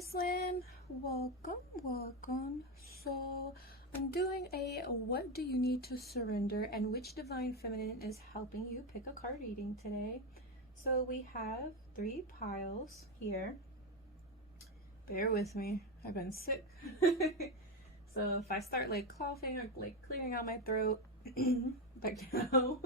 Empress Land. Welcome. So I'm doing a what do you need to surrender and which divine feminine is helping you pick a card reading today. So we have 3 piles here. Bear with me, I've been sick. So if I start like coughing or like clearing out my throat, back down.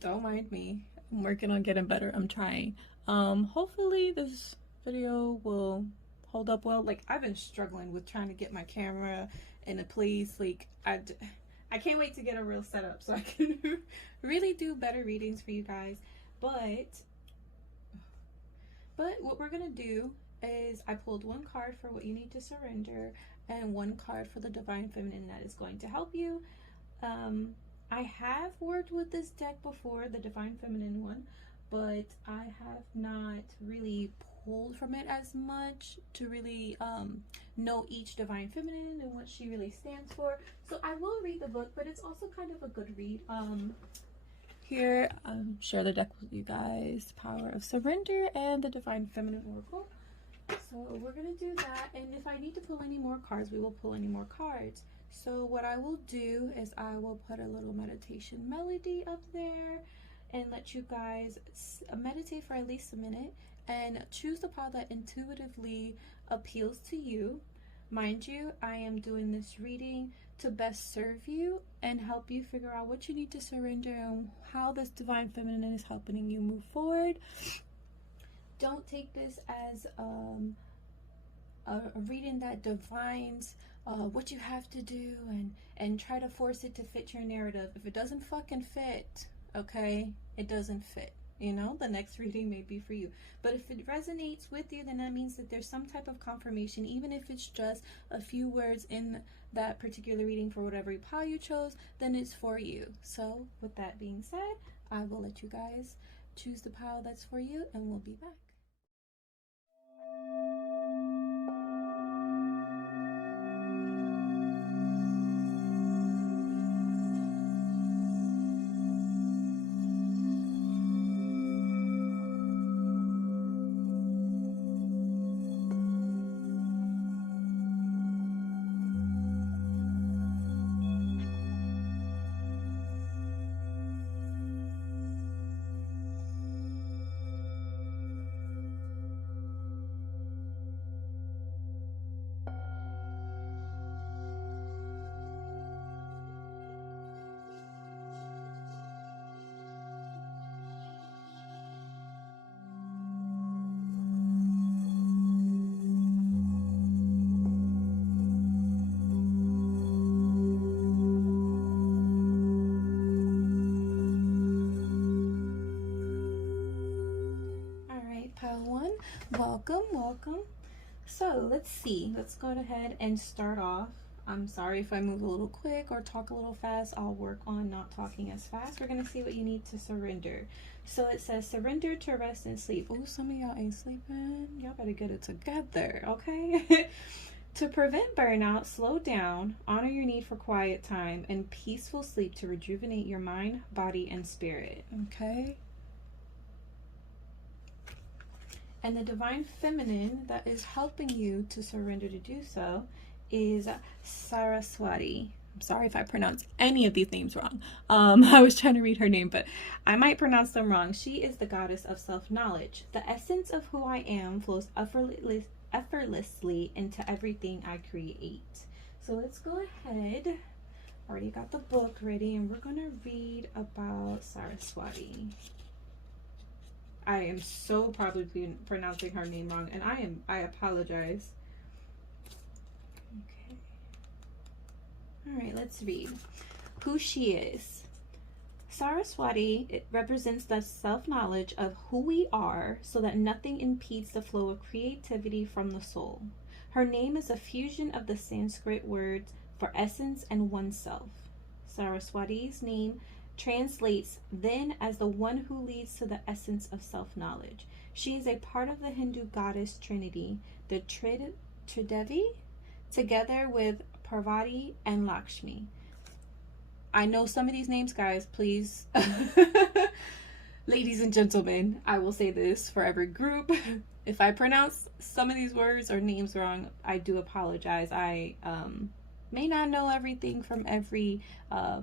Don't mind me. I'm working on getting better. I'm trying. Hopefully this video will hold up well. Like, I've been struggling with trying to get my camera in a place. Like, I can't wait to get a real setup so I can really do better readings for you guys. But what we're gonna do is I pulled 1 card for what you need to surrender and 1 card for the divine feminine that is going to help you. I have worked with this deck before, the divine feminine one, but I have not really pulled from it as much to really know each divine feminine and what she really stands for. So I will read the book, but it's also kind of a good read. Here, share the deck with you guys. Power of Surrender and the Divine Feminine Oracle. So we're going to do that, and if I need to pull any more cards, we will pull any more cards. So what I will do is I will put a little meditation melody up there and let you guys meditate for at least a minute and choose the pile that intuitively appeals to you. Mind you, I am doing this reading to best serve you and help you figure out what you need to surrender and how this divine feminine is helping you move forward. Don't take this as a reading that defines what you have to do and try to force it to fit your narrative. If it doesn't fucking fit, okay, it doesn't fit. You know, the next reading may be for you. But if it resonates with you, then that means that there's some type of confirmation, even if it's just a few words in that particular reading for whatever pile you chose, then it's for you. So with that being said, I will let you guys choose the pile that's for you, and we'll be back. Pile 1, welcome. So let's see, let's go ahead and start off. I'm sorry if I move a little quick or talk a little fast. I'll work on not talking as fast. We're gonna see what you need to surrender. So it says surrender to rest and sleep. Oh, some of y'all ain't sleeping. Y'all better get it together, okay? To prevent burnout, slow down, honor your need for quiet time and peaceful sleep to rejuvenate your mind, body, and spirit, okay? And the divine feminine that is helping you to surrender to do so is Saraswati. I'm sorry if I pronounce any of these names wrong. I was trying to read her name, but I might pronounce them wrong. She is the goddess of self-knowledge. The essence of who I am flows effortlessly into everything I create. So let's go ahead. Already got the book ready, and we're going to read about Saraswati. I am so probably pronouncing her name wrong, and I apologize. Okay. All right, let's read who she is. Saraswati, it represents the self-knowledge of who we are so that nothing impedes the flow of creativity from the soul. Her name is a fusion of the Sanskrit words for essence and oneself. Saraswati's name translates then as the one who leads to the essence of self-knowledge. She is a part of the Hindu goddess trinity, the Tridevi, together with Parvati and Lakshmi. I know some of these names, guys, please. Ladies and gentlemen, I will say this for every group. If I pronounce some of these words or names wrong, I do apologize. I may not know everything from every, what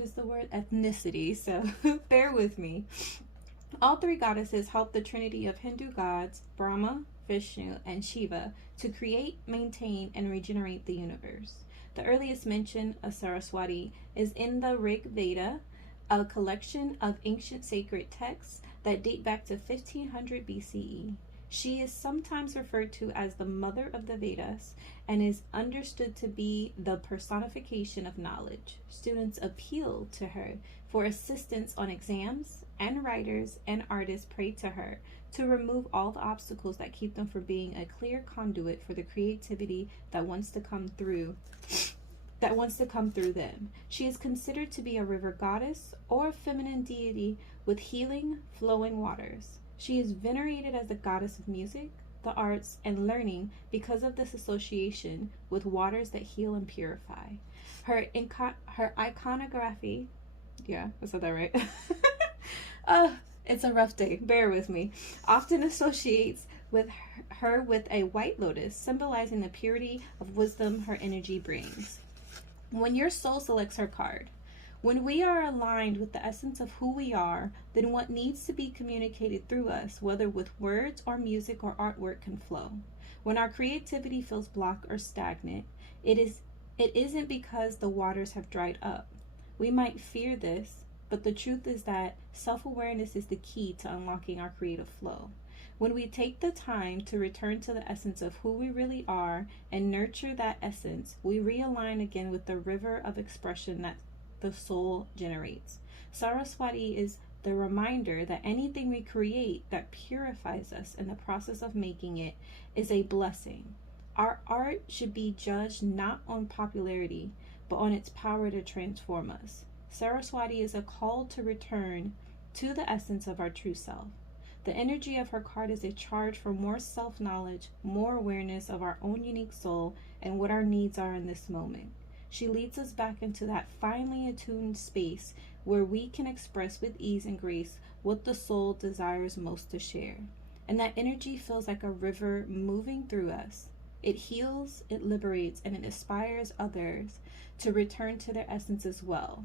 is the word? Ethnicity. So bear with me. All three goddesses help the trinity of Hindu gods, Brahma, Vishnu, and Shiva, to create, maintain, and regenerate the universe. The earliest mention of Saraswati is in the Rig Veda, a collection of ancient sacred texts that date back to 1500 BCE. She is sometimes referred to as the mother of the Vedas and is understood to be the personification of knowledge. Students appeal to her for assistance on exams, and writers and artists pray to her to remove all the obstacles that keep them from being a clear conduit for the creativity that wants to come through them. She is considered to be a river goddess or a feminine deity with healing, flowing waters. She is venerated as the goddess of music, the arts, and learning because of this association with waters that heal and purify. Her iconography, yeah, I said that right. It's a rough day, bear with me, often associates with her with a white lotus, symbolizing the purity of wisdom her energy brings. When your soul selects her card, when we are aligned with the essence of who we are, then what needs to be communicated through us, whether with words or music or artwork, can flow. When our creativity feels blocked or stagnant, it isn't because the waters have dried up. We might fear this, but the truth is that self-awareness is the key to unlocking our creative flow. When we take the time to return to the essence of who we really are and nurture that essence, we realign again with the river of expression that the soul generates. Saraswati is the reminder that anything we create that purifies us in the process of making it is a blessing. Our art should be judged not on popularity, but on its power to transform us. Saraswati is a call to return to the essence of our true self. The energy of her card is a charge for more self-knowledge, more awareness of our own unique soul and what our needs are in this moment. She leads us back into that finely attuned space where we can express with ease and grace what the soul desires most to share. And that energy feels like a river moving through us. It heals, it liberates, and it inspires others to return to their essence as well.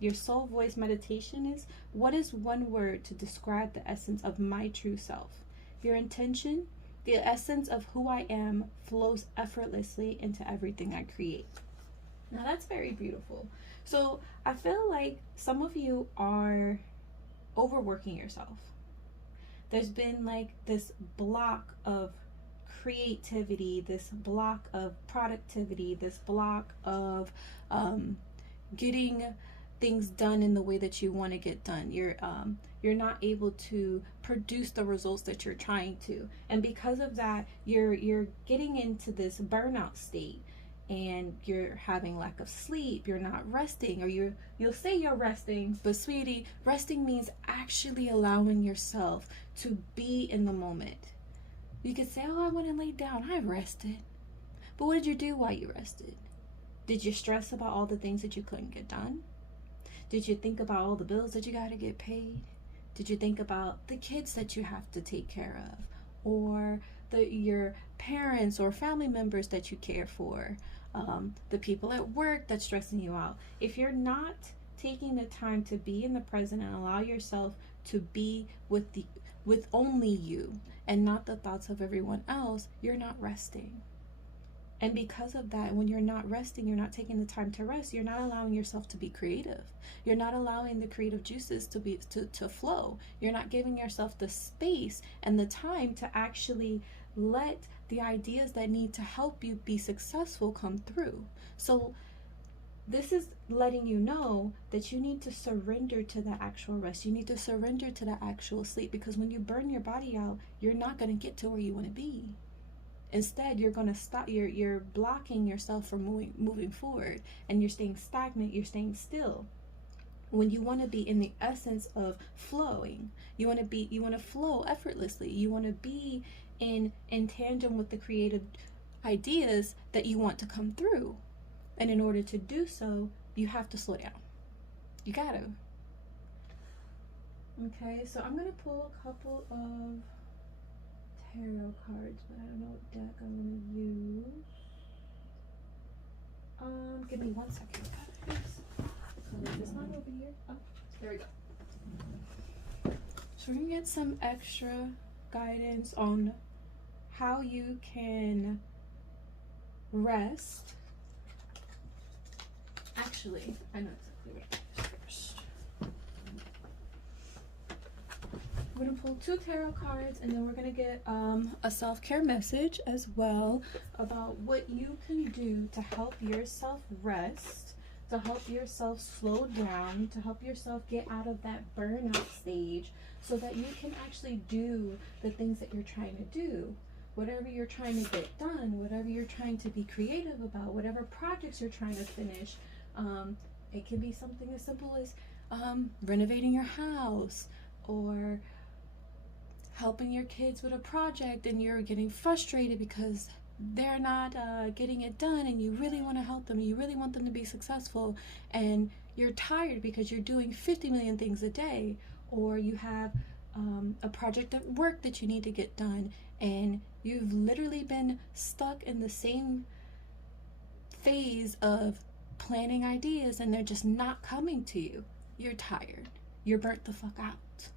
Your soul voice meditation is, what is one word to describe the essence of my true self? Your intention, the essence of who I am, flows effortlessly into everything I create. Now that's very beautiful. So I feel like some of you are overworking yourself. There's been like this block of creativity, this block of productivity, this block of getting things done in the way that you want to get done. You're not able to produce the results that you're trying to, and because of that, you're getting into this burnout state, and you're having lack of sleep. You're not resting, or you'll say you're resting, but sweetie, resting means actually allowing yourself to be in the moment. You could say, oh, I want to lay down. I rested. But what did you do while you rested? Did you stress about all the things that you couldn't get done? Did you think about all the bills that you got to get paid? Did you think about the kids that you have to take care of? Or your parents or family members that you care for? The people at work that's stressing you out? If you're not taking the time to be in the present and allow yourself to be with only you and not the thoughts of everyone else, you're not resting. And because of that, when you're not resting, you're not taking the time to rest, you're not allowing yourself to be creative. You're not allowing the creative juices to flow. You're not giving yourself the space and the time to actually let the ideas that need to help you be successful come through. So this is letting you know that you need to surrender to the actual rest. You need to surrender to the actual sleep, because when you burn your body out, you're not going to get to where you want to be. Instead, you're going to stop. You're blocking yourself from moving forward, and you're staying stagnant. You're staying still. When you want to be in the essence of flowing, you want to flow effortlessly. You want to be in tandem with the creative ideas that you want to come through. And in order to do so, you have to slow down. You gotta. Okay, so I'm gonna pull a couple of tarot cards, but I don't know what deck I want to use. Give me 1 second, guys. It's not over here. Oh, there we go. So we're gonna get some extra guidance on how you can rest. Actually, I know exactly what I use first. I'm gonna pull 2 tarot cards, and then we're gonna get a self-care message as well about what you can do to help yourself rest, to help yourself slow down, to help yourself get out of that burnout stage, so that you can actually do the things that you're trying to do. Whatever you're trying to get done, whatever you're trying to be creative about, whatever projects you're trying to finish. It can be something as simple as renovating your house, or helping your kids with a project and you're getting frustrated because they're not getting it done, and you really want to help them, you really want them to be successful, and you're tired because you're doing 50 million things a day, or you have a project at work that you need to get done, and you've literally been stuck in the same phase of planning ideas and they're just not coming to you. You're tired. You're burnt the fuck out.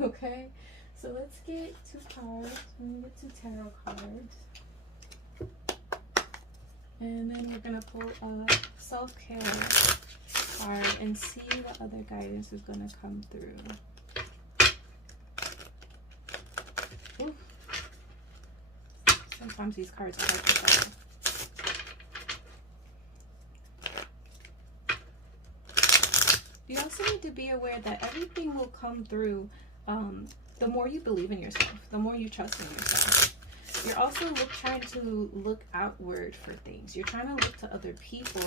Okay? So let's get 2 cards. We're going to get 2 tarot cards. And then we're going to pull a self-care card and see what other guidance is going to come through. Ooh. Sometimes these cards are hard to follow. You also need to be aware that everything will come through the more you believe in yourself, the more you trust in yourself. You're also trying to look outward for things. You're trying to look to other people,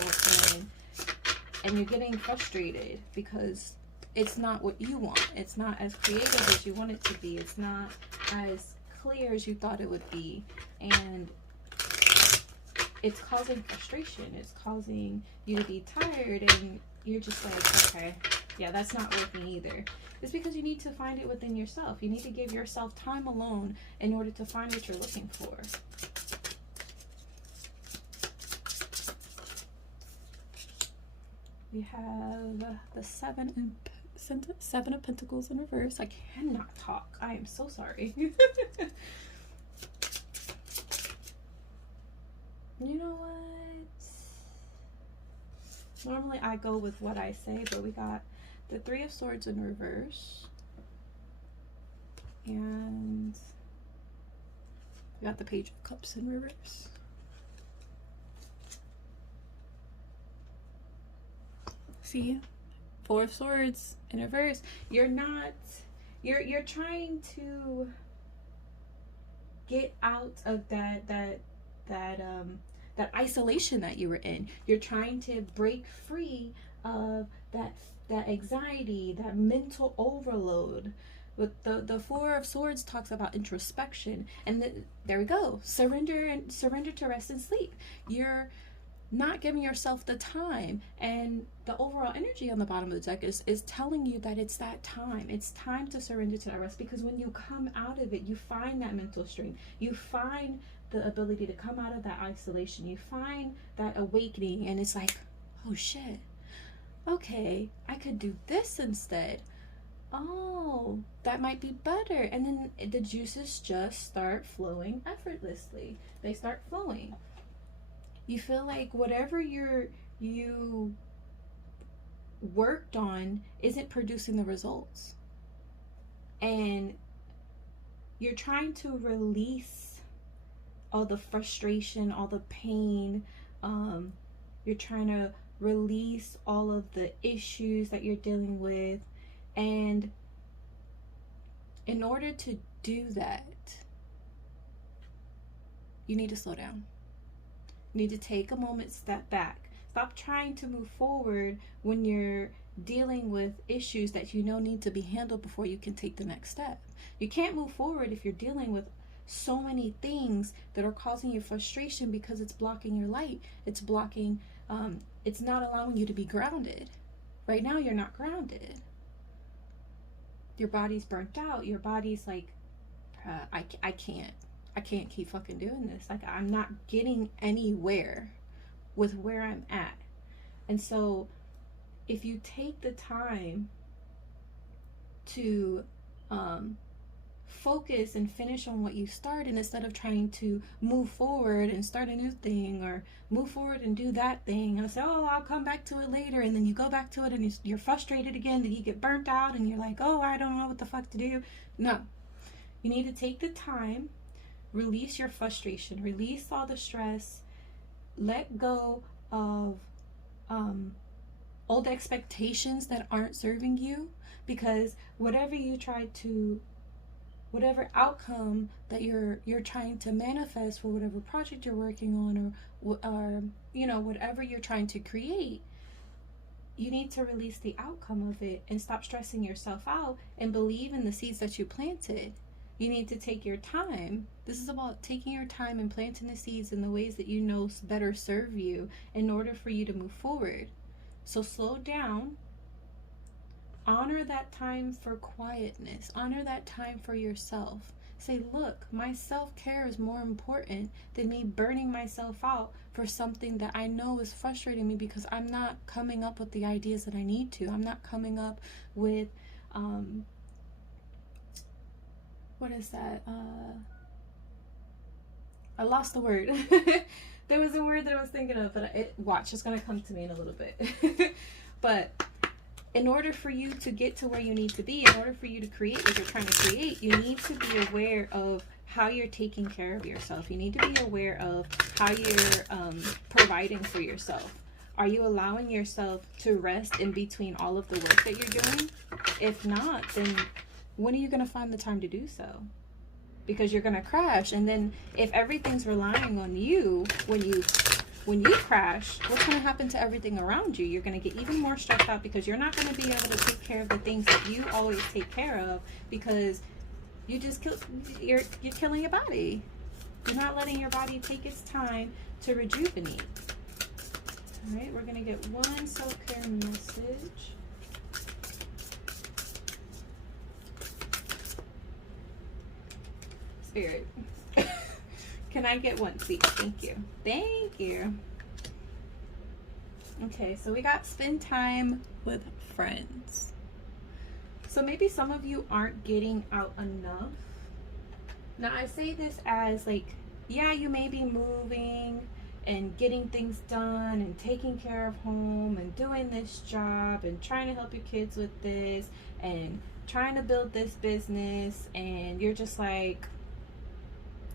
and you're getting frustrated because it's not what you want. It's not as creative as you want it to be. It's not as clear as you thought it would be. And it's causing frustration. It's causing you to be tired, and you're just like, okay, yeah, that's not working either. It's because you need to find it within yourself. You need to give yourself time alone in order to find what you're looking for. We have the Seven of Pentacles in reverse. I cannot talk. I am so sorry. You know what? Normally I go with what I say, but we got the 3 of Swords in reverse. And we got the Page of Cups in reverse. See? 4 of Swords in reverse. You're trying to get out of that isolation that you were in. You're trying to break free of that anxiety, that mental overload. With the 4 of Swords talks about introspection, and there we go. Surrender to rest and sleep. You're not giving yourself the time, and the overall energy on the bottom of the deck is telling you that it's that time. It's time to surrender to that rest, because when you come out of it, you find that mental strength. You find the ability to come out of that isolation. You find that awakening, and it's like, oh shit, okay, I could do this instead. Oh, that might be better. And then the juices just start flowing effortlessly. They start flowing. You feel like whatever you worked on isn't producing the results, and you're trying to release all the frustration, all the pain. You're trying to release all of the issues that you're dealing with, and in order to do that, you need to slow down. You need to take a moment, step back. Stop trying to move forward when you're dealing with issues that you know need to be handled before you can take the next step. You can't move forward if you're dealing with so many things that are causing you frustration, because it's blocking your light. It's blocking, it's not allowing you to be grounded. Right now, you're not grounded. your body's burnt out. Your body's like, I can't keep fucking doing this. Like, I'm not getting anywhere with where I'm at. And so if you take the time to focus and finish on what you started, instead of trying to move forward and start a new thing, or move forward and do that thing and say, oh, I'll come back to it later, and then you go back to it and you're frustrated again, then you get burnt out and you're like, oh, I don't know what the fuck to do. No, you need to take the time, release your frustration, release all the stress, let go of old expectations that aren't serving you, because whatever outcome that you're trying to manifest for whatever project you're working on, or whatever you're trying to create, you need to release the outcome of it and stop stressing yourself out and believe in the seeds that you planted. You need to take your time. This is about taking your time and planting the seeds in the ways that you know better serve you in order for you to move forward. So slow down. Honor that time for quietness. Honor that time for yourself. Say, look, my self-care is more important than me burning myself out for something that I know is frustrating me, because I'm not coming up with the ideas that I need to. I'm not coming up with, what is that? I lost the word. There was a word that I was thinking of, but it's going to come to me in a little bit. But in order for you to get to where you need to be, in order for you to create what you're trying to create, you need to be aware of how you're taking care of yourself. You need to be aware of how you're providing for yourself. Are you allowing yourself to rest in between all of the work that you're doing? If not, then when are you going to find the time to do so? Because you're going to crash. And then if everything's relying on you, when you crash, what's going to happen to everything around you? You're going to get even more stressed out, because you're not going to be able to take care of the things that you always take care of, because you're killing your body. You're not letting your body take its time to rejuvenate. All right, we're going to get one self-care message. Spirit. Can I get one, please? Thank you. Thank you. Okay, so we got spend time with friends. So maybe some of you aren't getting out enough. Now, I say this as like, yeah, you may be moving and getting things done and taking care of home and doing this job and trying to help your kids with this and trying to build this business, and you're just like,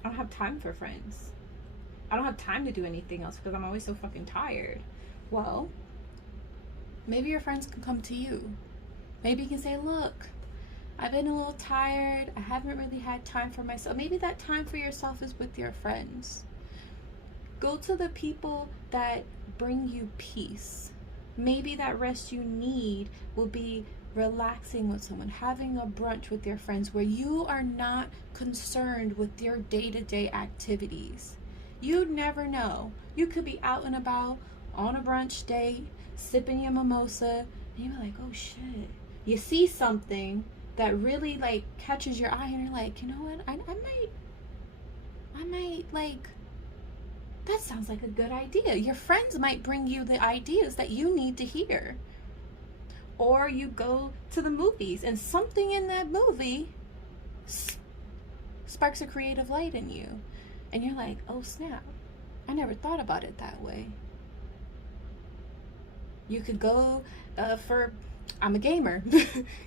I don't have time for friends. I don't have time to do anything else because I'm always so fucking tired. Well, maybe your friends can come to you. Maybe you can say, look, I've been a little tired. I haven't really had time for myself. Maybe that time for yourself is with your friends. Go to the people that bring you peace. Maybe that rest you need will be relaxing with someone, having a brunch with your friends where you are not concerned with your day-to-day activities. You never know. You could be out and about on a brunch date, sipping your mimosa, and you're like, oh shit. You see something that really like catches your eye, and you're like, you know what? I might like, that sounds like a good idea. Your friends might bring you the ideas that you need to hear. Or you go to the movies and something in that movie sparks a creative light in you. And you're like, oh snap, I never thought about it that way. You could go I'm a gamer.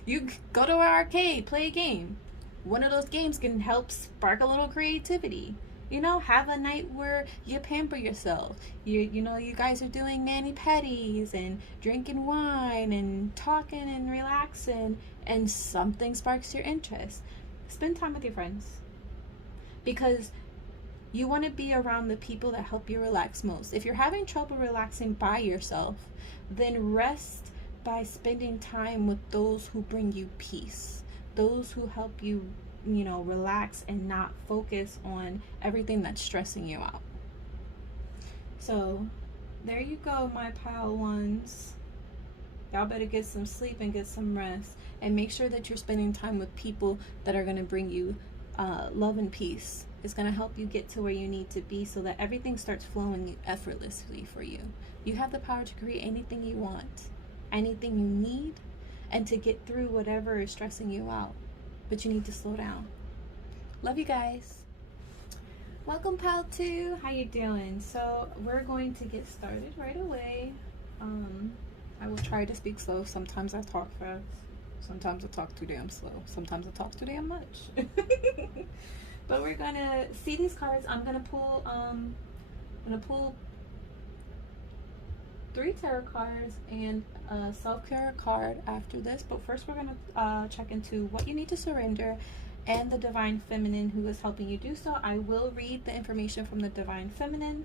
You go to an arcade, play a game. One of those games can help spark a little creativity. You know, have a night where you pamper yourself. You guys are doing mani-pedis and drinking wine and talking and relaxing, and something sparks your interest. Spend time with your friends, because you want to be around the people that help you relax most. If you're having trouble relaxing by yourself, then rest by spending time with those who bring you peace, those who help you, relax and not focus on everything that's stressing you out. So there you go, my pile ones. Y'all better get some sleep and get some rest. And make sure that you're spending time with people that are going to bring you love and peace. It's going to help you get to where you need to be so that everything starts flowing effortlessly for you. You have the power to create anything you want, anything you need, and to get through whatever is stressing you out. But you need to slow down. Love you guys. Welcome, pal 2. How you doing? So we're going to get started right away. I will try to speak slow. Sometimes I talk fast. Sometimes I talk too damn slow. Sometimes I talk too damn much. But we're gonna see these cards. I'm gonna pull 3 tarot cards and a self-care card after this. But first we're gonna check into what you need to surrender and the Divine Feminine who is helping you do so. I will read the information from the Divine Feminine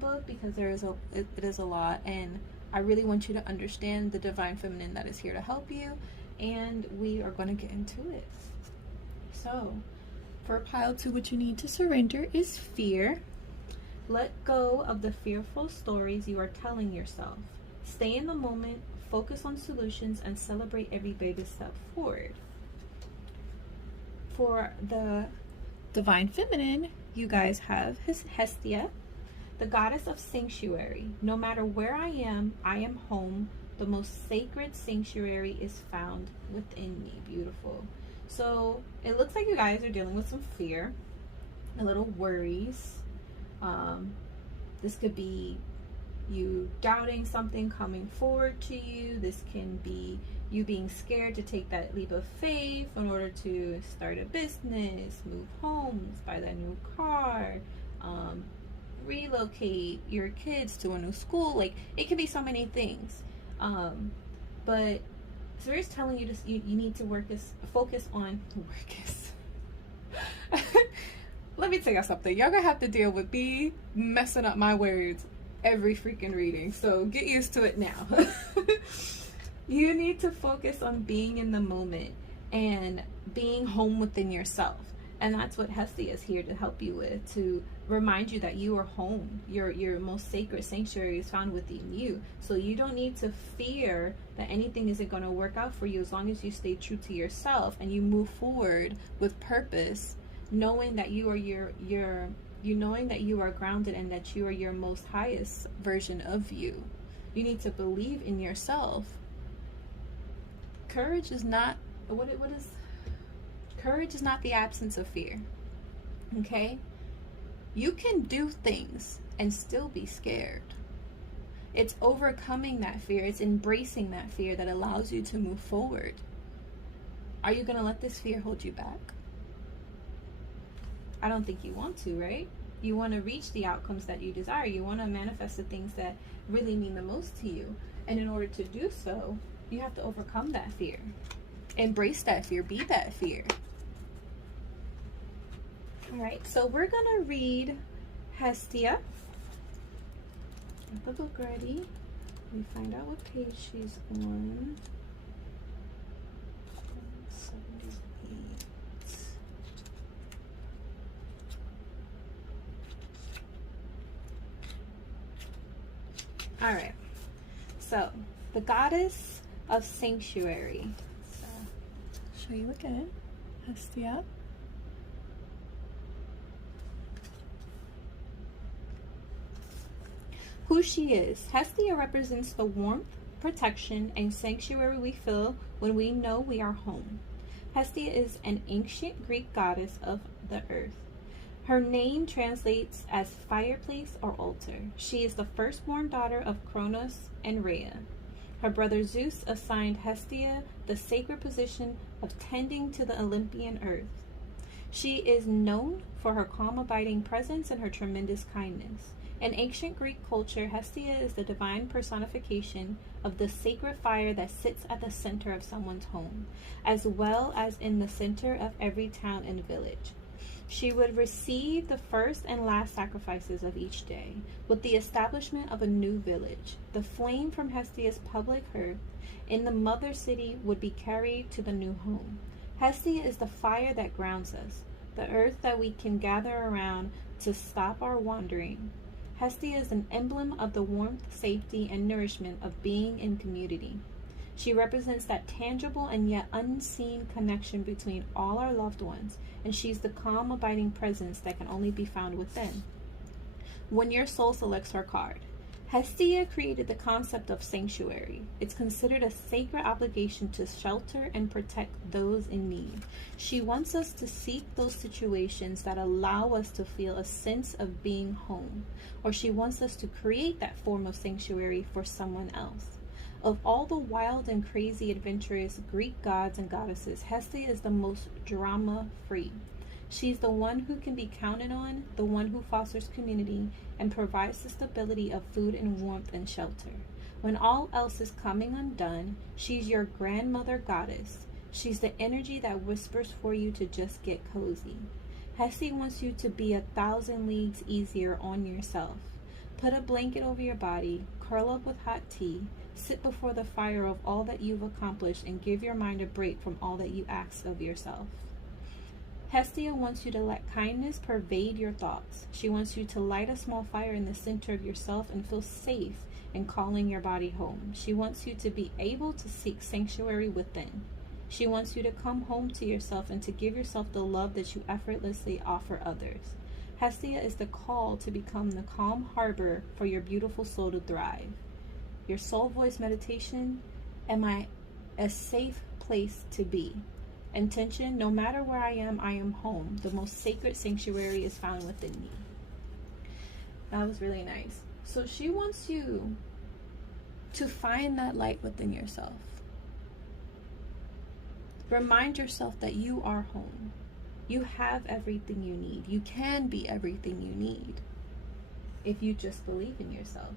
book because it is a lot, and I really want you to understand the Divine Feminine that is here to help you, and we are going to get into it. So, for pile 2, what you need to surrender is fear. Let go of the fearful stories you are telling yourself. Stay in the moment, focus on solutions, and celebrate every baby step forward. For the Divine Feminine, you guys have Hestia, the goddess of sanctuary. No matter where I am home. The most sacred sanctuary is found within me. Beautiful. So it looks like you guys are dealing with some fear, a little worries. This could be you doubting something coming forward to you. This can be you being scared to take that leap of faith in order to start a business, move homes, buy that new car, relocate your kids to a new school. Like, it could be so many things. But Spirit's telling you you need to focus on Let me tell y'all something. Y'all gonna have to deal with me messing up my words every freaking reading. So get used to it now. You need to focus on being in the moment and being home within yourself. And that's what Hestia is here to help you with, to remind you that you are home. Your most sacred sanctuary is found within you. So you don't need to fear that anything isn't going to work out for you as long as you stay true to yourself and you move forward with purpose, knowing that you are knowing that you are grounded and that you are your most highest version of you. You need to believe in yourself. Courage is not Courage is not the absence of fear. Okay? You can do things and still be scared. It's overcoming that fear. It's embracing that fear that allows you to move forward. Are you going to let this fear hold you back? I don't think you want to, right? You want to reach the outcomes that you desire. You want to manifest the things that really mean the most to you. And in order to do so, you have to overcome that fear. Embrace that fear. Be that fear. All right, so we're going to read Hestia. Get the book ready. Let me find out what page she's on. 78. All right, so the goddess of sanctuary. So, show you again, Hestia. Who she is. Hestia represents the warmth, protection, and sanctuary we feel when we know we are home. Hestia is an ancient Greek goddess of the earth. Her name translates as fireplace or altar. She is the firstborn daughter of Kronos and Rhea. Her brother Zeus assigned Hestia the sacred position of tending to the Olympian earth. She is known for her calm, abiding presence and her tremendous kindness. In ancient Greek culture, Hestia is the divine personification of the sacred fire that sits at the center of someone's home, as well as in the center of every town and village. She would receive the first and last sacrifices of each day. With the establishment of a new village, the flame from Hestia's public hearth in the mother city would be carried to the new home. Hestia is the fire that grounds us, the earth that we can gather around to stop our wandering. Hestia is an emblem of the warmth, safety, and nourishment of being in community. She represents that tangible and yet unseen connection between all our loved ones, and she's the calm, abiding presence that can only be found within. When your soul selects her card, Hestia created the concept of sanctuary. It's considered a sacred obligation to shelter and protect those in need. She wants us to seek those situations that allow us to feel a sense of being home, or she wants us to create that form of sanctuary for someone else. Of all the wild and crazy adventurous Greek gods and goddesses, Hestia is the most drama-free. She's the one who can be counted on, the one who fosters community and provides the stability of food and warmth and shelter. When all else is coming undone, she's your grandmother goddess. She's the energy that whispers for you to just get cozy. Hestia wants you to be 1,000 leagues easier on yourself. Put a blanket over your body, curl up with hot tea, sit before the fire of all that you've accomplished, and give your mind a break from all that you ask of yourself. Hestia wants you to let kindness pervade your thoughts. She wants you to light a small fire in the center of yourself and feel safe in calling your body home. She wants you to be able to seek sanctuary within. She wants you to come home to yourself and to give yourself the love that you effortlessly offer others. Hestia is the call to become the calm harbor for your beautiful soul to thrive. Your soul voice meditation, am I a safe place to be? Intention, no matter where I am home. The most sacred sanctuary is found within me. That was really nice. So she wants you to find that light within yourself. Remind yourself that you are home. You have everything you need. You can be everything you need if you just believe in yourself.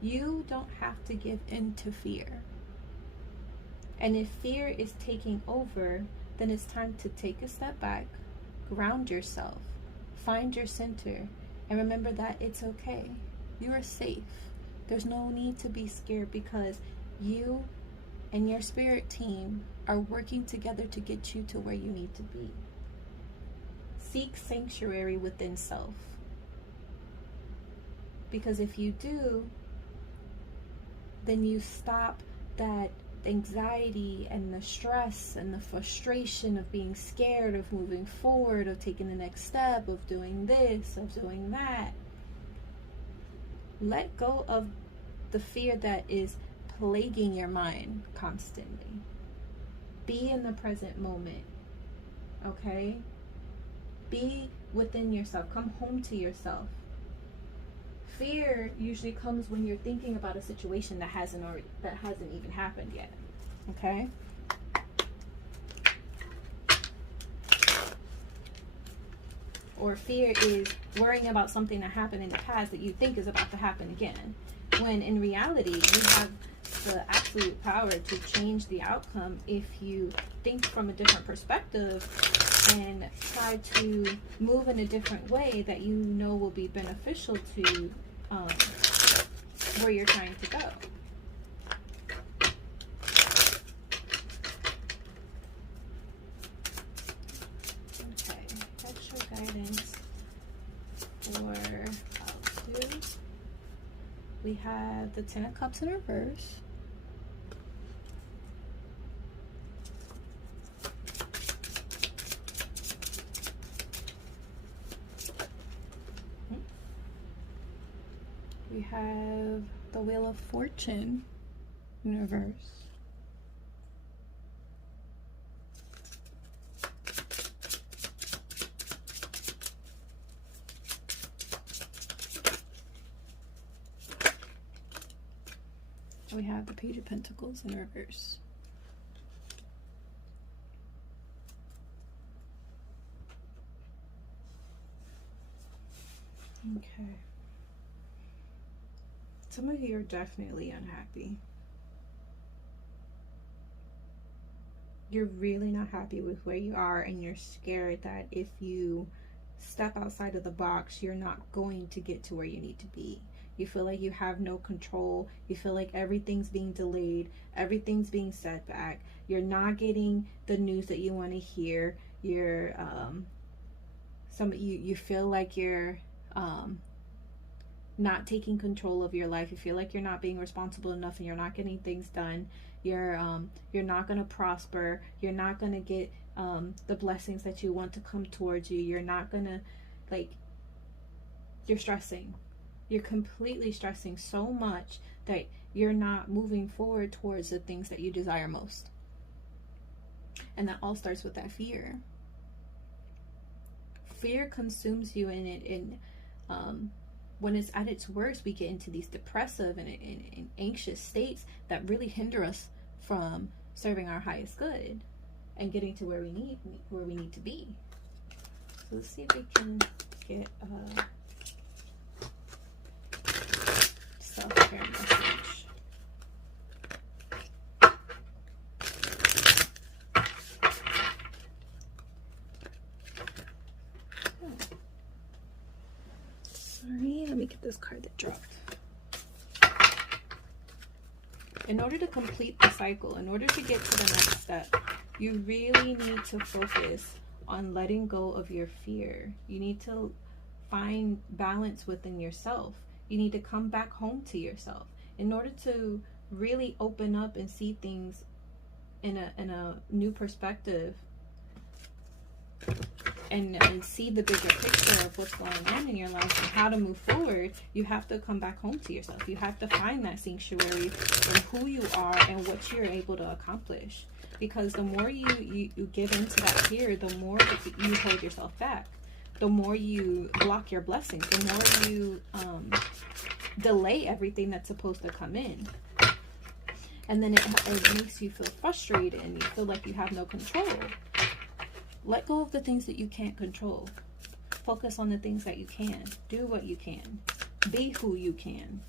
You don't have to give in to fear. And if fear is taking over, then it's time to take a step back, ground yourself, find your center, and remember that it's okay. You are safe. There's no need to be scared because you and your spirit team are working together to get you to where you need to be. Seek sanctuary within self. Because if you do, then you stop that anxiety and the stress and the frustration of being scared, of moving forward, of taking the next step, of doing this, of doing that. Let go of the fear that is plaguing your mind constantly. Be in the present moment, okay? Be within yourself. Come home to yourself. Fear usually comes when you're thinking about a situation that hasn't even happened yet. Okay? Or fear is worrying about something that happened in the past that you think is about to happen again. When in reality, you have the absolute power to change the outcome if you think from a different perspective and try to move in a different way that you know will be beneficial to where you're trying to go. Okay, that's your guidance for how to. We have the Ten of Cups in reverse. We have the Wheel of Fortune in reverse. We have the Page of Pentacles in reverse. Okay. Some of you are definitely unhappy. You're really not happy with where you are, and you're scared that if you step outside of the box, you're not going to get to where you need to be. You feel like you have no control. You feel like everything's being delayed. Everything's being set back. You're not getting the news that you want to hear. You feel like you're not taking control of your life. You feel like you're not being responsible enough and you're not getting things done. You're not going to prosper. You're not going to get the blessings that you want to come towards you. You're not going to, like, you're stressing. You're completely stressing so much that you're not moving forward towards the things that you desire most. And that all starts with that fear. Fear consumes you, and when it's at its worst, we get into these depressive and anxious states that really hinder us from serving our highest good and getting to where we need to be. So let's see if we can get self-care message. Sorry, let me get this card that dropped. In order to complete the cycle, in order to get to the next step, you really need to focus on letting go of your fear. You need to find balance within yourself. You need to come back home to yourself. In order to really open up and see things in a new perspective, and see the bigger picture of what's going on in your life and how to move forward, you have to come back home to yourself. You have to find that sanctuary in who you are and what you're able to accomplish. Because the more you give into that fear, the more you hold yourself back. The more you block your blessings, the more you delay everything that's supposed to come in. And then it makes you feel frustrated and you feel like you have no control. Let go of the things that you can't control. Focus on the things that you can. Do what you can. Be who you can.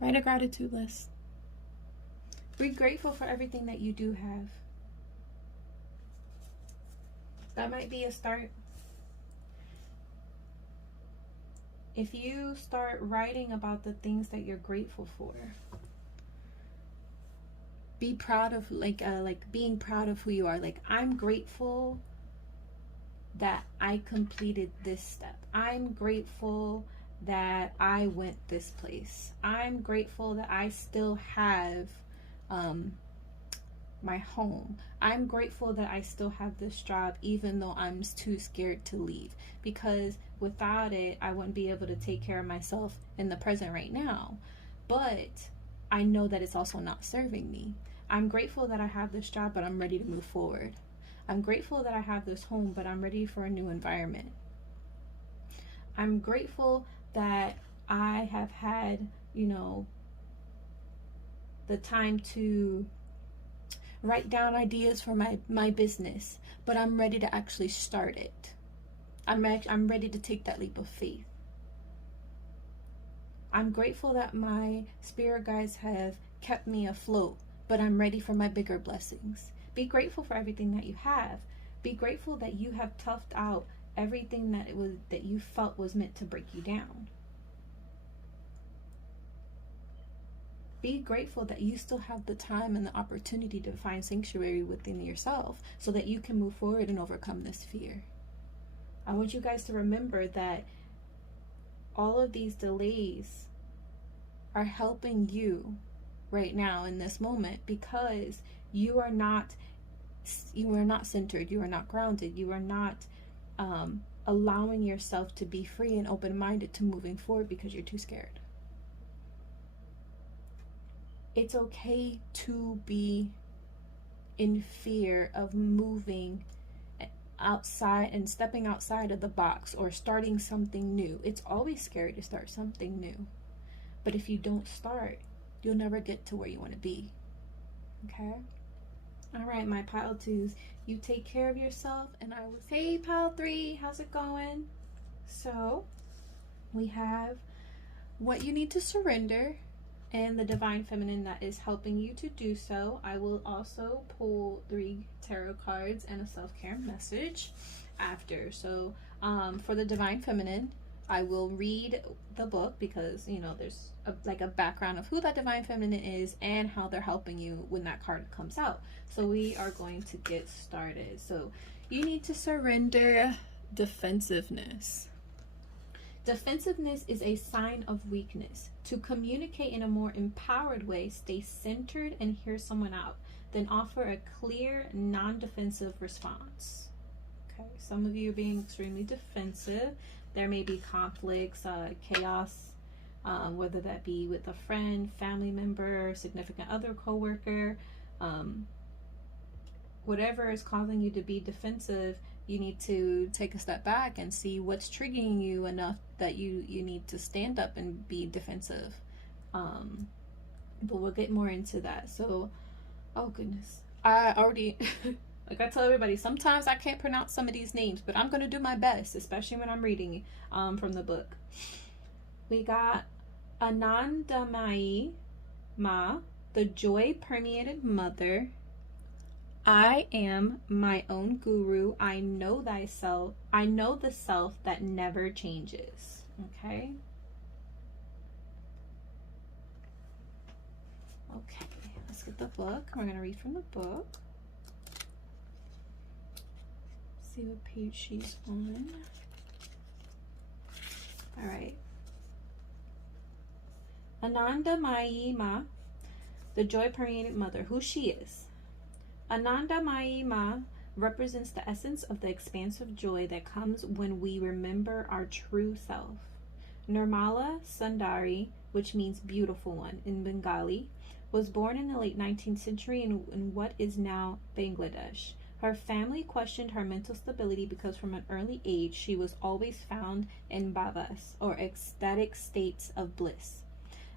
Write a gratitude list. Be grateful for everything that you do have. That might be a start. If you start writing about the things that you're grateful for, be proud of, like being proud of who you are. Like, I'm grateful that I completed this step. I'm grateful that I went this place. I'm grateful that I still have my home. I'm grateful that I still have this job, even though I'm too scared to leave, because without it, I wouldn't be able to take care of myself in the present right now. But I know that it's also not serving me. I'm grateful that I have this job, but I'm ready to move forward. I'm grateful that I have this home, but I'm ready for a new environment. I'm grateful that I have had, the time to write down ideas for my business, but I'm ready to actually start it. I'm ready to take that leap of faith. I'm grateful that my spirit guides have kept me afloat, but I'm ready for my bigger blessings. Be grateful for everything that you have. Be grateful that you have toughed out everything that you felt was meant to break you down. Be grateful that you still have the time and the opportunity to find sanctuary within yourself so that you can move forward and overcome this fear. I want you guys to remember that all of these delays are helping you right now in this moment, because you are not centered, you are not grounded, you are not allowing yourself to be free and open-minded to moving forward because you're too scared. It's okay to be in fear of moving outside and stepping outside of the box or starting something new. It's always scary to start something new. But if you don't start, you'll never get to where you want to be. Okay? All right, my pile twos. You take care of yourself, and I will say, hey, pile three, how's it going? So, we have what you need to surrender and the divine feminine that is helping you to do so. I will also pull 3 tarot cards and a self-care message after. So for the divine feminine, I will read the book because, there's like a background of who that divine feminine is and how they're helping you when that card comes out. So we are going to get started. So you need to surrender defensiveness. Defensiveness is a sign of weakness. To communicate in a more empowered way, stay centered and hear someone out. Then offer a clear, non-defensive response. Okay, some of you are being extremely defensive. There may be conflicts, chaos, whether that be with a friend, family member, significant other, coworker. Whatever is causing you to be defensive, you need to take a step back and see what's triggering you enough that you need to stand up and be defensive. But we'll get more into that. So, oh goodness, I already like I tell everybody, sometimes I can't pronounce some of these names, but I'm going to do my best, especially when I'm reading from the book. We got Anandamayi Ma, the joy-permeated mother. I am my own guru. I know thyself. I know the self that never changes. Okay? Okay, let's get the book. We're going to read from the book. See what page she's on. All right. Anandamayi Ma, the joy-permeated mother, who she is. Anandamayi Ma represents the essence of the expansive joy that comes when we remember our true self. Nirmala Sundari, which means beautiful one in Bengali, was born in the late 19th century in what is now Bangladesh. Her family questioned her mental stability because from an early age she was always found in bhavas, or ecstatic states of bliss.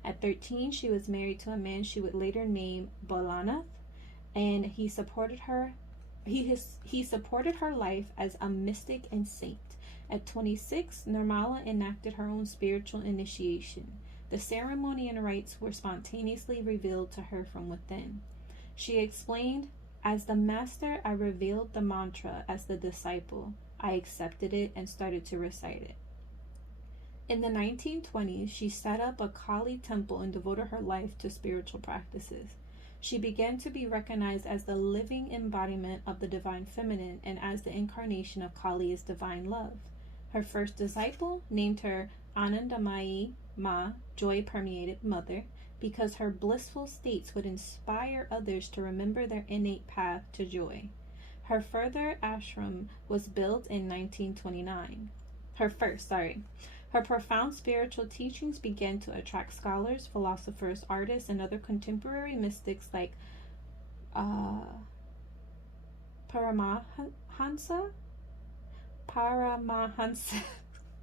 At 13, she was married to a man she would later name Bolanath, and he supported her life as a mystic and saint. At 26, Nirmala enacted her own spiritual initiation. The ceremony and rites were spontaneously revealed to her from within. She explained, "As the master, I revealed the mantra. As the disciple, I accepted it and started to recite it." In the 1920s, she set up a Kali temple and devoted her life to spiritual practices. She began to be recognized as the living embodiment of the divine feminine and as the incarnation of Kali's divine love. Her first disciple named her Anandamayi Ma, joy-permeated mother, because her blissful states would inspire others to remember their innate path to joy. Her ashram was built in 1929. Her profound spiritual teachings began to attract scholars, philosophers, artists, and other contemporary mystics like Paramahansa.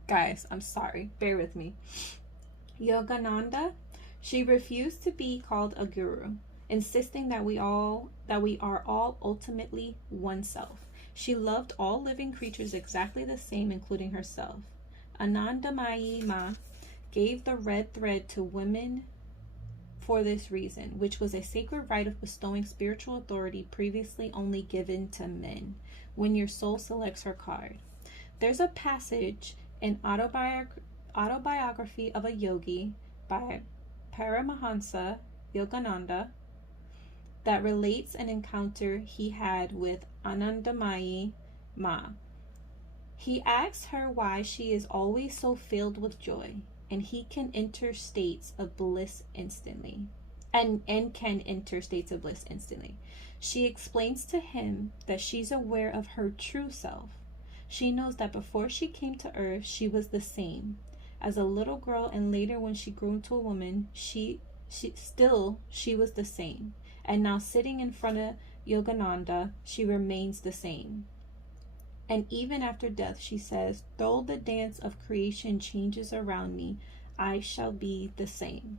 Guys, I'm sorry. Bear with me. Yogananda. She refused to be called a guru, insisting that we are all ultimately one self. She loved all living creatures exactly the same, including herself. Anandamayi Ma gave the red thread to women for this reason, which was a sacred right of bestowing spiritual authority previously only given to men. When your soul selects her card, there's a passage in Autobiography of a Yogi by Paramahansa Yogananda that relates an encounter he had with Anandamayi Ma. He asks her why she is always so filled with joy, and he can enter states of bliss instantly. And can enter states of bliss instantly. She explains to him that she's aware of her true self. She knows that before she came to earth, she was the same. As a little girl and later when she grew into a woman, she was the same. And now sitting in front of Yogananda, she remains the same. And even after death, she says, though the dance of creation changes around me, I shall be the same.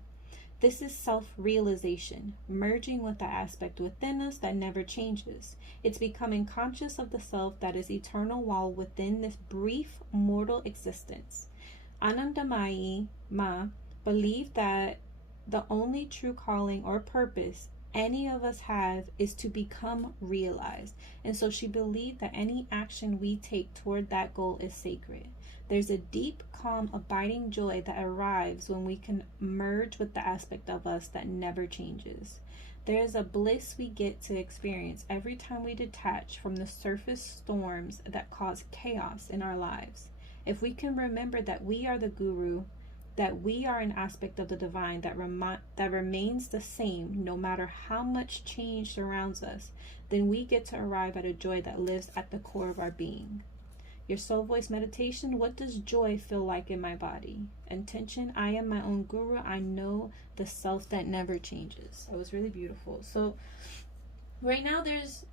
This is self-realization, merging with the aspect within us that never changes. It's becoming conscious of the self that is eternal while within this brief mortal existence. Anandamayi Ma believed that the only true calling or purpose any of us have is to become realized. And so she believed that any action we take toward that goal is sacred. There's a deep, calm, abiding joy that arrives when we can merge with the aspect of us that never changes. There is a bliss we get to experience every time we detach from the surface storms that cause chaos in our lives. If we can remember that we are the guru, that we are an aspect of the divine that remains the same no matter how much change surrounds us, then we get to arrive at a joy that lives at the core of our being. Your soul voice meditation: what does joy feel like in my body? Intention: I am my own guru. I know the self that never changes. That was really beautiful. So right now there's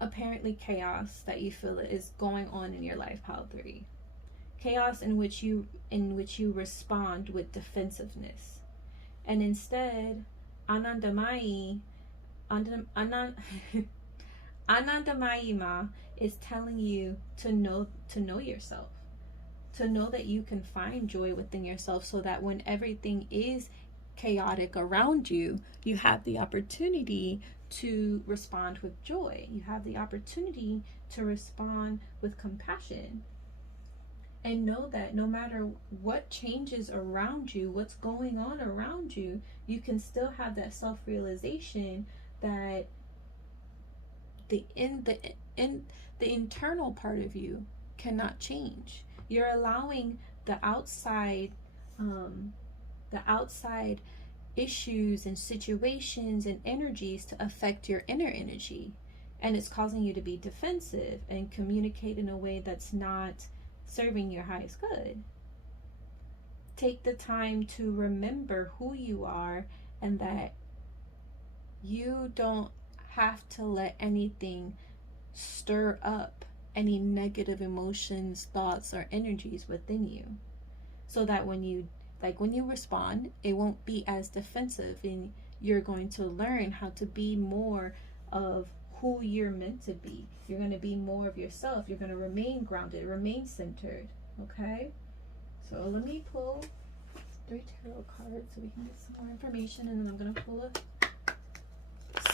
apparently chaos that you feel is going on in your life, pile 3. Chaos in which you respond with defensiveness. And instead, Anandamayima is telling you to know yourself, to know that you can find joy within yourself, so that when everything is chaotic around you, you have the opportunity to respond with joy. You have the opportunity to respond with compassion. And know that no matter what changes around you, what's going on around you, you can still have that self-realization that the internal part of you cannot change. You're allowing the outside issues and situations and energies to affect your inner energy, and it's causing you to be defensive and communicate in a way that's not serving your highest good. Take the time to remember who you are, and that you don't have to let anything stir up any negative emotions, thoughts, or energies within you, so that when you respond, it won't be as defensive, and you're going to learn how to be more of who you're meant to be. You're going to be more of yourself. You're going to remain grounded, remain centered. Okay? So let me pull 3 tarot cards so we can get some more information, and then I'm going to pull a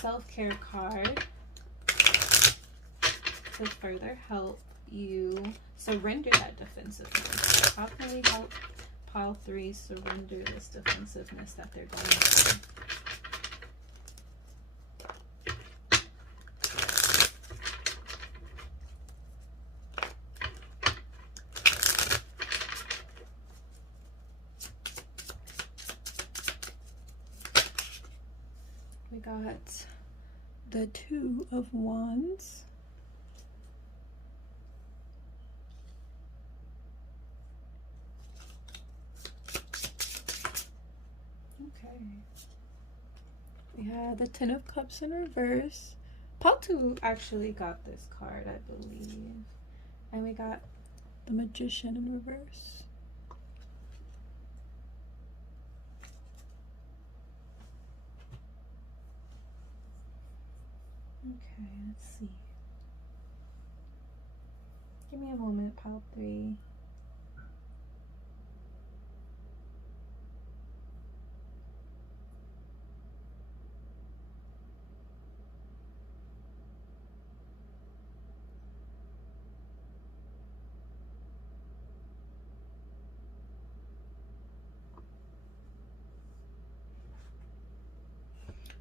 self-care card to further help you surrender that defensiveness. How can we help pile 3 surrender this defensiveness that they're going through? We got the 2 of Wands. Okay. We have the 10 of Cups in reverse. Pile 2 actually got this card, I believe. And we got the Magician in reverse. Okay, let's see. Give me a moment, pile 3.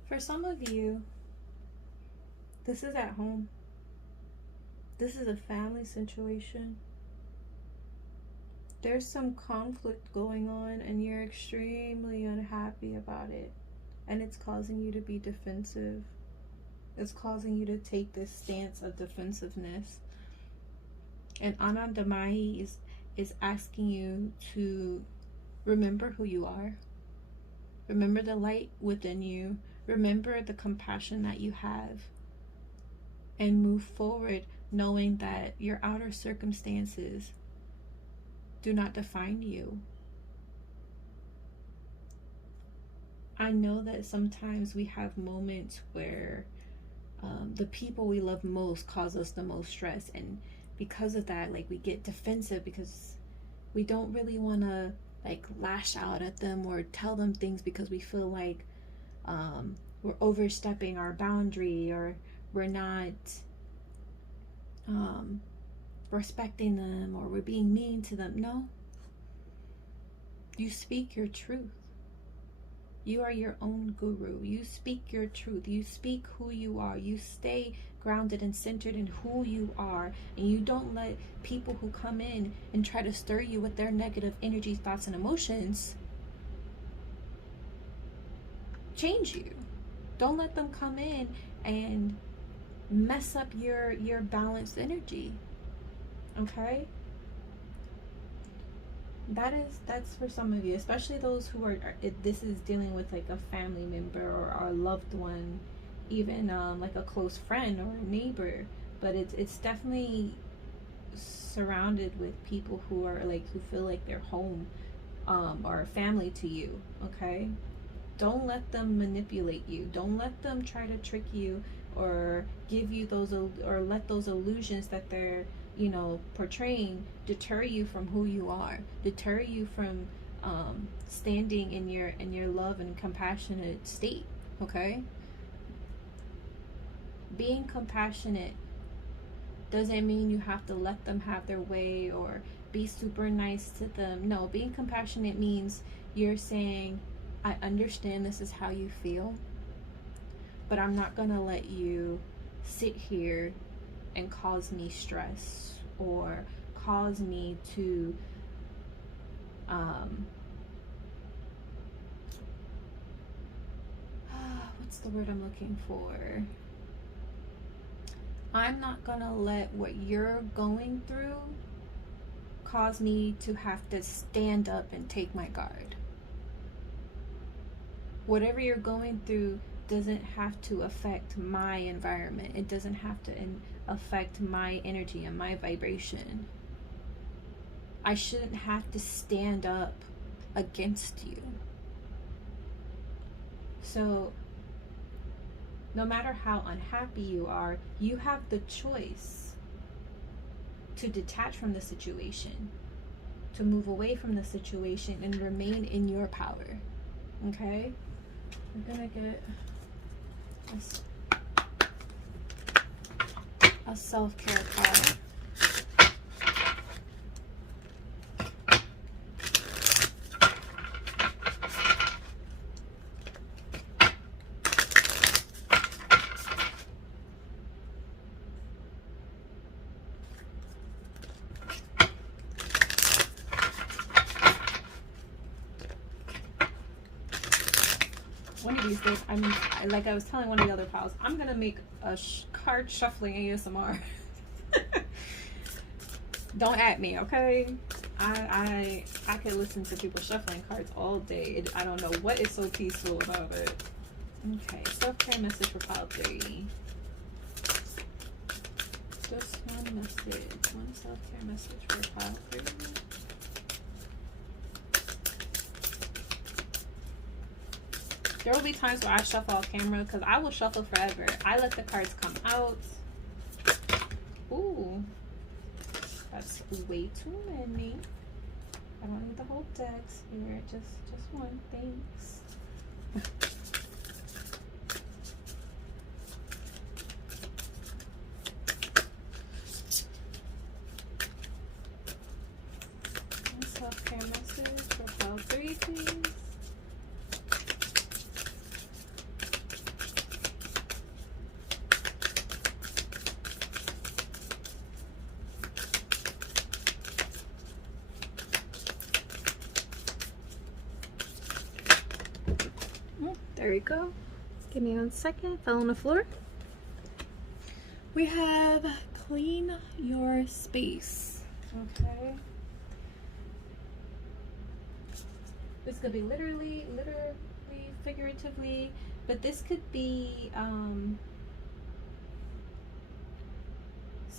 For some of you, this is at home. This is a family situation. There's some conflict going on and you're extremely unhappy about it. And it's causing you to be defensive. It's causing you to take this stance of defensiveness. And Anandamayi is asking you to remember who you are. Remember the light within you. Remember the compassion that you have. And move forward knowing that your outer circumstances do not define you. I know that sometimes we have moments where the people we love most cause us the most stress, and because of that, like, we get defensive because we don't really want to like lash out at them or tell them things because we feel like we're overstepping our boundary, or we're not respecting them or we're being mean to them. No. You speak your truth. You are your own guru. You speak your truth. You speak who you are. You stay grounded and centered in who you are. And you don't let people who come in and try to stir you with their negative energy, thoughts, and emotions change you. Don't let them come in and mess up your balanced energy. Okay? That's for some of you, especially those who are, this is dealing with like a family member or a loved one, even like a close friend or a neighbor. But it's definitely surrounded with people who are like, who feel like they're home or family to you. Okay? Don't let them manipulate you. Don't let them try to trick you or give you those, or let those illusions that they're, you know, portraying deter you from who you are, deter you from standing in your love and compassionate state. Okay? Being compassionate doesn't mean you have to let them have their way or be super nice to them. No, being compassionate means you're saying, I understand this is how you feel, but I'm not gonna let you sit here and cause me stress or cause me to what's the word I'm looking for? I'm not gonna let what you're going through cause me to have to stand up and take my guard. Whatever you're going through doesn't have to affect my environment. It doesn't have to affect my energy and my vibration. I shouldn't have to stand up against you. So no matter how unhappy you are, you have the choice to detach from the situation, to move away from the situation and remain in your power. Okay? I'm gonna get a self-care card. One of these days, like I was telling one of the other pals, I'm gonna make a card shuffling ASMR. Don't at me, okay? I could listen to people shuffling cards all day. I don't know what is so peaceful about it. Okay, self-care message for pile 3. Just one message. One self-care message for pile 3. There will be times where I shuffle off camera because I will shuffle forever. I let the cards come out. Ooh. That's way too many. I don't need the whole decks here. Just one. Thanks. One self-care message for pile 3, please. There we go. Give me 1 second. Fell on the floor. We have clean your space. Okay. This could be literally, figuratively, but this could be, some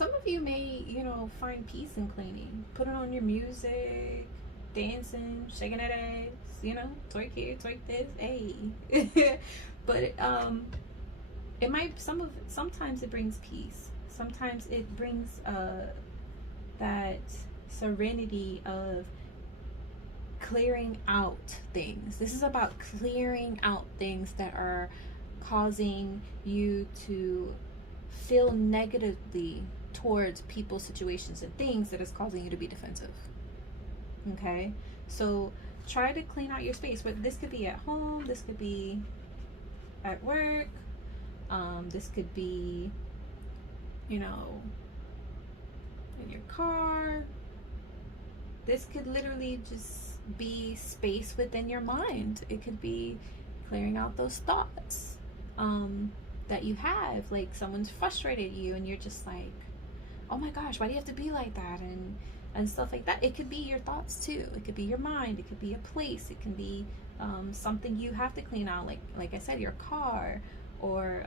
of you may, you know, find peace in cleaning. Put it on your music, dancing, shaking that ass, you know, twerk here, twerk this, hey. But it might, sometimes it brings peace. Sometimes it brings that serenity of clearing out things. This is about clearing out things that are causing you to feel negatively towards people, situations, and things that is causing you to be defensive. Okay? So try to clean out your space. But this could be at home, this could be at work, this could be, you know, in your car. This could literally just be space within your mind. It could be clearing out those thoughts that you have. Like someone's frustrated you and you're just like, oh my gosh, why do you have to be like that? And stuff like that. It could be your thoughts too. It could be your mind. It could be a place. It can be something you have to clean out, like I said, your car, or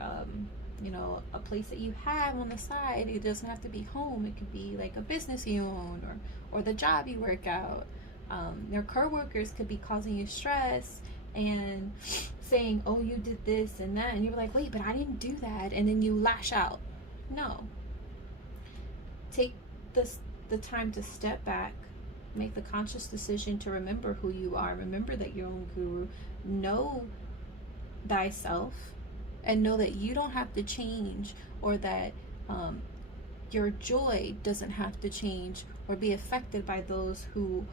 you know, a place that you have on the side. It doesn't have to be home. It could be like a business you own, or the job you work out. Your coworkers could be causing you stress and saying, oh, you did this and that, and you're like, wait, but I didn't do that, and then you lash out. No. Take the time to step back, make the conscious decision to remember who you are, remember that you're your own guru, know thyself, and know that you don't have to change, or that your joy doesn't have to change or be affected by those who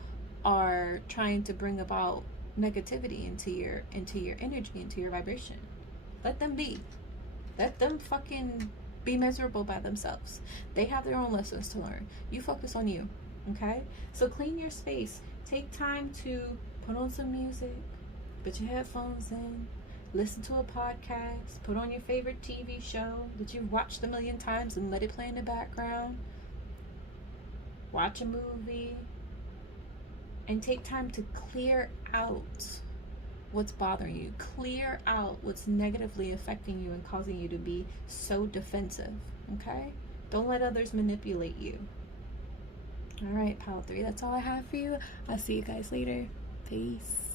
are trying to bring about negativity into your energy, into your vibration. Let them be. Let them fucking be miserable by themselves. They have their own lessons to learn. You focus on you. Okay? So clean your space. Take time to put on some music, put your headphones in, listen to a podcast, put on your favorite TV show that you've watched a million times and let it play in the background. Watch a movie. And take time to clear out what's bothering you. Clear out what's negatively affecting you and causing you to be so defensive. Okay? Don't let others manipulate you. All right, Pile 3, that's all I have for you. I'll see you guys later. Peace.